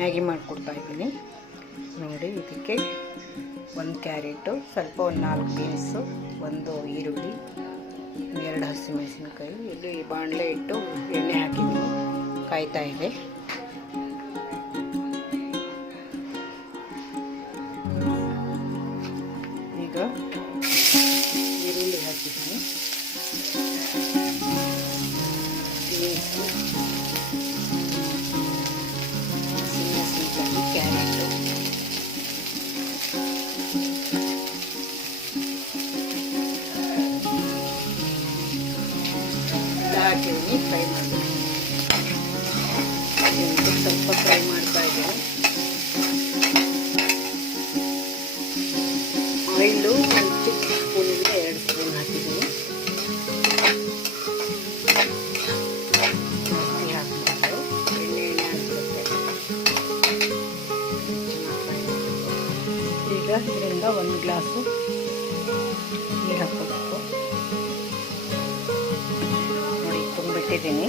Maggi ಮಾಡಿಕೊಡ್ತಾ ಇದ್ದೀನಿ. ನೋಡಿ, ಇದಕ್ಕೆ ಒಂದು ಕ್ಯಾರೆಟು, ಸ್ವಲ್ಪ ಒಂದು ನಾಲ್ಕು ಬೀನ್ಸು, ಒಂದು ಈರುಳ್ಳಿ, ಎರಡು ಹಸಿಮೆಣಸಿನ್ಕಾಯಿ, ಇಲ್ಲಿ ಬಾಣಲೆ ಇಟ್ಟು ಎಣ್ಣೆ ಹಾಕಿದ್ದೀನಿ. ಕಾಯ್ತಾ ಇದೆ. ಈಗ ಈರುಳ್ಳಿ ಹಾಕಿದ್ದೀನಿ. ಹಾಕಿದ್ದೀನಿ ಫ್ರೈ ಮಾಡಬೇಕು ಸ್ವಲ್ಪ ಫ್ರೈ ಮಾಡ್ತಾ ಇದ್ದೀನಿ. ಆಯಿಲು ಒಂದು ಚಿಕ್ಕ ಸ್ಪೂನಿಗೆ ಎರಡು ಸ್ಪೂನ್ ಹಾಕಿದ್ದೀನಿ. ಈಗ ಇದರಿಂದ ಒಂದು ಗ್ಲಾಸು ನೀರು ಹಾಕ್ಕೋಬೇಕು. ಇದನ್ನು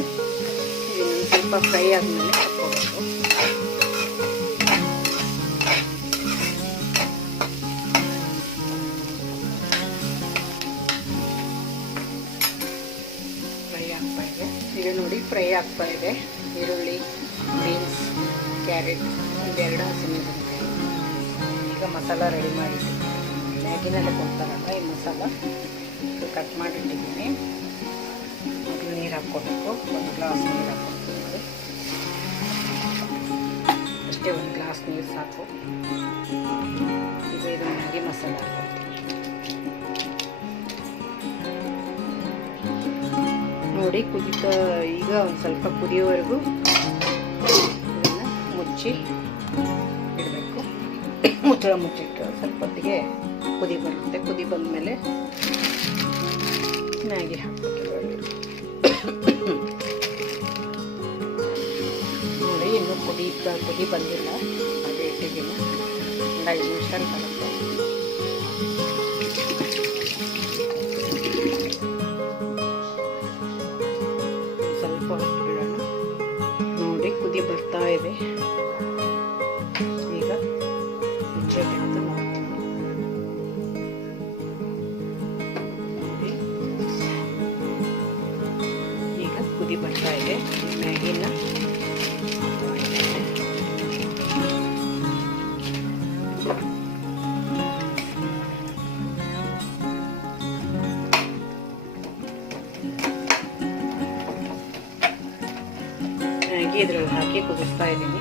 ಸ್ವಲ್ಪ ಫ್ರೈ ಆದಮೇಲೆ ಹಾಕ್ಕೋಬೇಕು ಫ್ರೈ ಆಗ್ತಾ ಇದೆ. ಈಗ ನೋಡಿ ಫ್ರೈ ಆಗ್ತಾ ಇದೆ. ಈರುಳ್ಳಿ, ಬೀನ್ಸ್, ಕ್ಯಾರೆಟ್, ಇದೆರಡು ಹಸಿಮೆಣಸಿನಕಾಯಿ ಈಗ ಮಸಾಲ ರೆಡಿ ಮಾಡಿದ್ದೀನಿ. ಮ್ಯಾಗಿನಲ್ಲೇ ಕೊಡ್ತಾರಲ್ಲ ಈ ಮಸಾಲ? ಕಟ್ ಮಾಡಿಟ್ಟಿದ್ದೀನಿ. ಹಾಕ್ಕೋಬೇಕು ಒಂದು ಗ್ಲಾಸ್ ನೀರು ಹಾಕ್ಕೊಬೇಕು ಅಷ್ಟೇ ಒಂದು ಗ್ಲಾಸ್ ನೀರು ಸಾಕು. ಈಗ ಇದು ಮ್ಯಾಗಿ ಮಸಾಲ ಹಾಕ್ಕೊತೀನಿ ನೋಡಿ, ಕುದಿತ ಈಗ ಒಂದು ಸ್ವಲ್ಪ ಕುದಿಯೋವರೆಗೂ ಇದನ್ನು ಮುಚ್ಚಿ ಇಡಬೇಕು. ಮುಚ್ಚಳ ಮುಚ್ಚಿಟ್ಟು ಸ್ವಲ್ಪ ಹೊತ್ತಿಗೆ ಕುದಿ ಬರುತ್ತೆ. ಕುದಿ ಬಂದಮೇಲೆ ಮ್ಯಾಗಿ ಹಾಕ್ಬೇಕು. ನೋಡಿ, ಇನ್ನೂ ಕುದಿ ಕುದಿ ಬಂದಿಲ್ಲ. ಅದೇ ಇಟ್ಟಿದ್ದೀನಿ. ಒಂದು ಐದು ನಿಮಿಷ ಬರುತ್ತೆ ಸ್ವಲ್ಪ ಹಾಕಿಬಿಡೋಣ ನೋಡಿ, ಕುದಿ ಬರ್ತಾ ಇದೆ. ಈಗ ಮುಚ್ಚೆ ಮ್ಯಾಗಿ ಇದ್ರಲ್ಲಿ ಹಾಕಿ ಕುದಿಸ್ತಾ ಇದ್ದೀನಿ.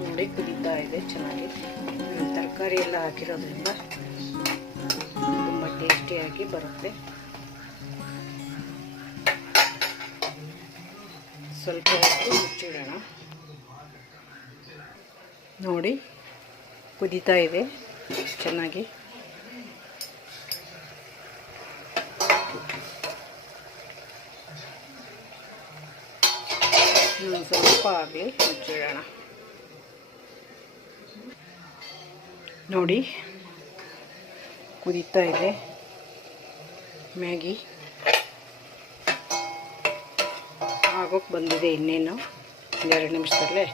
ನೋಡಿ, ಕುದೀತಾ ಇದೆ ಚೆನ್ನಾಗಿ. ತರಕಾರಿ ಎಲ್ಲ ಹಾಕಿರೋದ್ರಿಂದ ತುಂಬ ಟೇಸ್ಟಿಯಾಗಿ ಬರುತ್ತೆ. ಸ್ವಲ್ಪ ಹೊತ್ತು ಮುಚ್ಚಿಡೋಣ. ನೋಡಿ, ಕುದೀತಾ ಇದೆ ಚೆನ್ನಾಗಿ. ಇನ್ನೊಂದು ಸ್ವಲ್ಪ ಆಗಲಿ ಮುಚ್ಚಿಡೋಣ. ನೋಡಿ, ಕುದೀತಾ ಇದೆ. ಮ್ಯಾಗಿ ಆಗೋಕ್ಕೆ ಬಂದಿದೆ ಇನ್ನೇನು. ಎರಡು ನಿಮಿಷದಲ್ಲೇ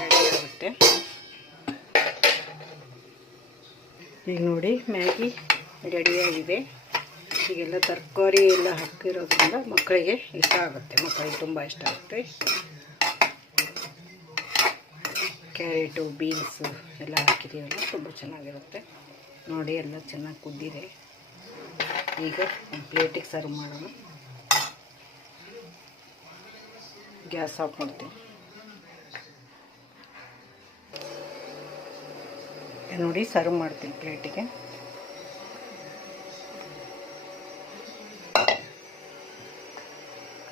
ರೆಡಿ ಆಗುತ್ತೆ. ಈಗ ನೋಡಿ ಮ್ಯಾಗಿ ರೆಡಿಯಾಗಿದೆ ಈಗೆಲ್ಲ ತರಕಾರಿ ಎಲ್ಲ ಹಾಕಿರೋದ್ರಿಂದ ಮಕ್ಕಳಿಗೆ ಇಷ್ಟ ಆಗುತ್ತೆ. ಮಕ್ಕಳಿಗೆ ತುಂಬ ಇಷ್ಟ ಆಗುತ್ತೆ. ಕ್ಯಾರೆಟು, ಬೀನ್ಸು ಎಲ್ಲ ಹಾಕಿದ್ದೀವಲ್ಲ, ತುಂಬ ಚೆನ್ನಾಗಿರುತ್ತೆ. ನೋಡಿ, ಎಲ್ಲ ಚೆನ್ನಾಗಿ ಕುದ್ದಿದೆ. ಈಗ ಪ್ಲೇಟಿಗೆ ಸರ್ವ್ ಮಾಡೋಣ. ಗ್ಯಾಸ್ ಆಫ್ ಮಾಡ್ತೀನಿ. ನೋಡಿ, ಸರ್ವ್ ಮಾಡ್ತೀನಿ ಪ್ಲೇಟಿಗೆ.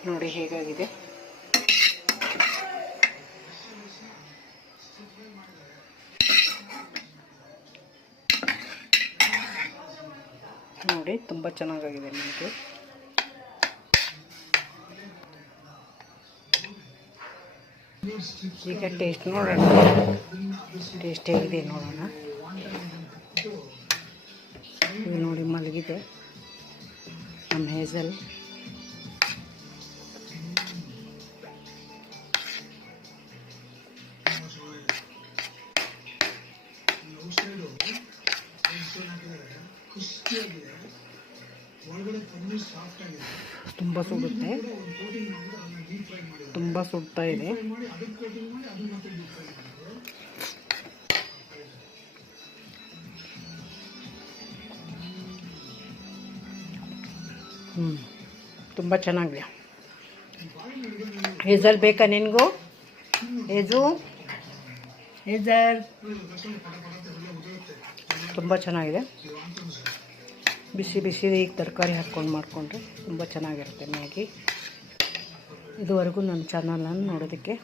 ನೋಡಿ ಹೇಗಾಗಿದೆ. ನೋಡಿ ತುಂಬ ಚೆನ್ನಾಗಾಗಿದೆ ನಿಮಗೆ. ಈಗ ಟೇಸ್ಟ್ ನೋಡೋಣ. ಟೇಸ್ಟ್ ಹೇಗಿದೆ ನೋಡೋಣ. ಇದು ನೋಡಿ ಮಲಗಿದೆ. ನಮ್ಮ ಹೇಸಲ್. ತುಂಬ ಸುಡುತ್ತೆ. ತುಂಬ ಸುಡ್ತಾ ಇದೆ. ಹ್ಞೂ ತುಂಬ ಚೆನ್ನಾಗಿದೆ. ಹೇಸಲ್ ಬೇಕಾ ನಿನಗೂ? ಹೇಜು? ಹೇಜಲ್. ತುಂಬ ಚೆನ್ನಾಗಿದೆ. ಬಿಸಿ ಬಿಸಿ ಈಗ ತರಕಾರಿ ಹಾಕ್ಕೊಂಡು ಮಾಡಿಕೊಂಡ್ರೆ ತುಂಬ ಚೆನ್ನಾಗಿರುತ್ತೆ ಮ್ಯಾಗಿ. ಇದುವರೆಗೂ ನನ್ನ ಚಾನಲನ್ನು ನೋಡೋದಕ್ಕೆ